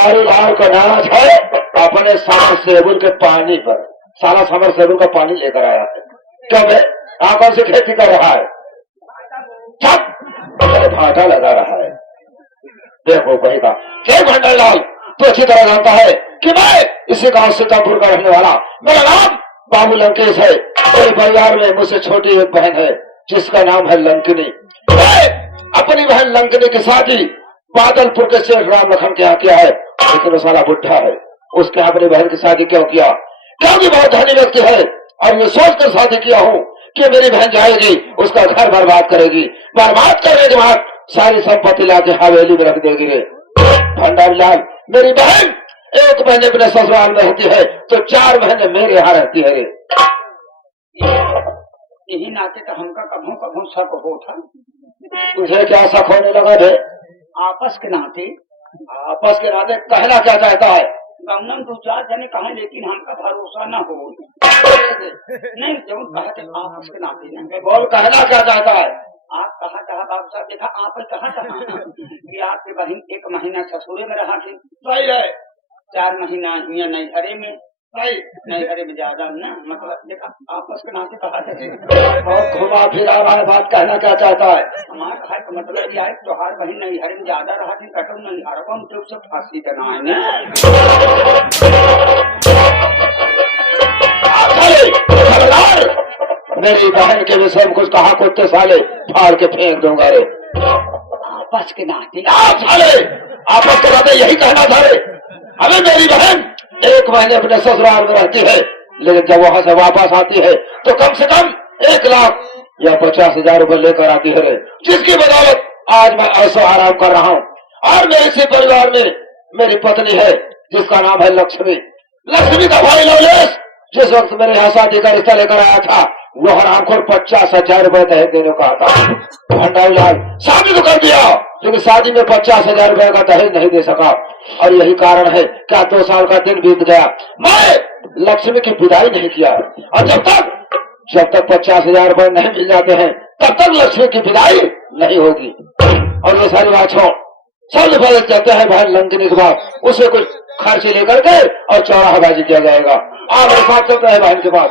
बिहारी लाल का नाच है अपने समर सेबुल के पानी पर। साला समर सेबुल का पानी लेकर आया है। क्या बे आंखों से खेती कर रहा है? भाटा लगा रहा है। देखो कहेगा क्या भंडार लाल तो अच्छी तरह जानता है कि मैं इसी गांव सीतापुर का रहने वाला, मेरा नाम बाबू लंकेश है। मेरे परिवार में मुझसे छोटी एक बहन है जिसका नाम है लंकिनी। अपनी बहन लंकिनी की शादी बादलपुर के सेठ राम लखन के यहाँ किया है, लेकिन वो साला बुढ़ा है। उसने अपनी बहन की शादी क्यों किया? क्योंकि बहुत धनी व्यक्ति है और ये सोच कर शादी किया हूँ कि मेरी बहन जाएगी उसका घर बर्बाद करेगी, बर्बाद करने के बाद सारी संपत्ति लाके हवेली में रख देगी। रे भंडारी लाल, मेरी बहन एक महीने अपने ससुराल में रहती है तो 4 महीने मेरे यहाँ रहती है। रे यही नाते तो हमका कभों कभों शक होता। तुझे क्या शक होने लगा रे? आपस के नाते कहना क्या चाहता है? गमनम 2-4 जने कहे लेकिन हमका भरोसा न हो। नहीं जब कहते आपस के नाते नहीं बोल कहना क्या चाहता है? आप कहा चाह बाबू साहब देखा आप कहा कि आपके बहन 1 महीना ससुरे में रहा थी, सही है। 4 महीना हिया नैहरे में, सही नैहरे में ज्यादा न मतलब देखा आपस के नाते कहा बहुत घुमा फिरा रहा है। बात कहना क्या चाहता है? हमारा कहा का मतलब यह है त्योहार बहन नैहरे में ज्यादा रहा थी कटो नैहर को हम तो सब फांसी देना है ना। मेरी बहन के विषय में कुछ कहा कुत्ते साले फाड़ के फेंक दूंगा। रे आपस के नाते साले आपस के नाते यही कहना था। रे हमें मेरी बहन 1 महीने अपने ससुराल में रहती है, लेकिन जब वहां से वापस आती है तो कम से कम 1 लाख या 50,000 रुपए लेकर आती है। रे जिसकी बदौलत आज मैं ऐसा आराम कर रहा हूँ। और मेरे इसी परिवार में मेरी पत्नी है जिसका नाम है लक्ष्मी। लक्ष्मी का भाई लवलेश जिस वक्त मेरे यहाँ शादी का रिश्ता लेकर आया था वो हराम खोर 50,000 रुपए दहेज देने को आता। भंडारी लाल शादी तो कर दिया लेकिन शादी में 50,000 रुपए का दहेज नहीं दे सका और यही कारण है क्या 2 साल का दिन बीत गया, मैं लक्ष्मी की विदाई नहीं किया। और जब तक 50,000 रुपए नहीं मिल जाते हैं तब तक लक्ष्मी की विदाई नहीं होगी। और ये सारी बात छोड़, सबसे पहले कहते हैं बहन लंकिनी के बाद उसे कुछ खर्चे लेकर के और चौराहाबाजी किया जाएगा। आप मेरे साथ चलते हैं बहन के पास।